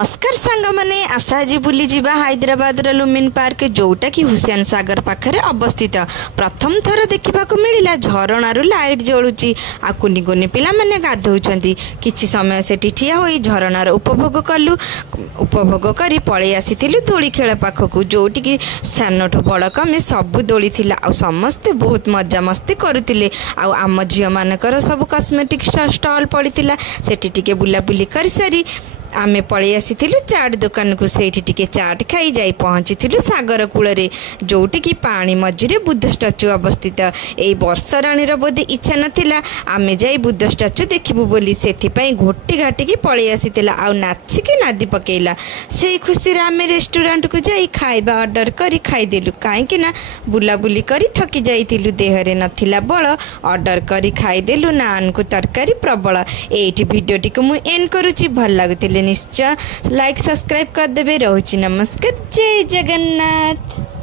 नमस्कार सांग माने आशा आज बुली जीवा हैदराबाद लुमिन पार्क जोटा कि हुसैन सागर पाखरे अवस्थित प्रथम थर देखा मिला झरणार लाइट जलुची आ कुनी कुनी पिला माने गाधौछंती किछि समय सेठी ठिया होई झरणार उपभोग कलु उपभोग करी पळे आसीथिलु दोली खेल पाखकु जोटी कि सानठो बड़ कमे सबु दोली थिला आ समस्ते बहुत मजा मस्ती करुतिले आ आम झियो मानकर सब कॉस्मेटिक स्टॉल पड़िथिला सेठी टिके बुला बुली करि सारी आमे पळी आसीथिलु चाट दुकान को सेठी टिके चाट खाई जाई पहुंचीथिलु सागर कूल रे जोटी कि पानी मझिरे बुद्ध स्टाच्यू अवस्थित एई वर्षा रानीर बोधे इच्छा नथिला आमे जाई बुद्ध स्टाच्यू देखिबु बोली सेथि पई घोटी घाटी की पळी आसीथिला आ नाची की नादी पकेइला सेई खुशी रे आमे रेस्टोरेंट को जाई खाइबा ऑर्डर करी खाई देलु काहे कि ना बुला बुली करी थकी जाईथिलु देहरे नथिला बळ ऑर्डर करी खाई देलु नान को तरकारी प्रबल एठी वीडियो टिक मु एंड करूची भल लागुतिले निश्चय लाइक सब्सक्राइब कर देबे। रहुची नमस्कार, जय जगन्नाथ।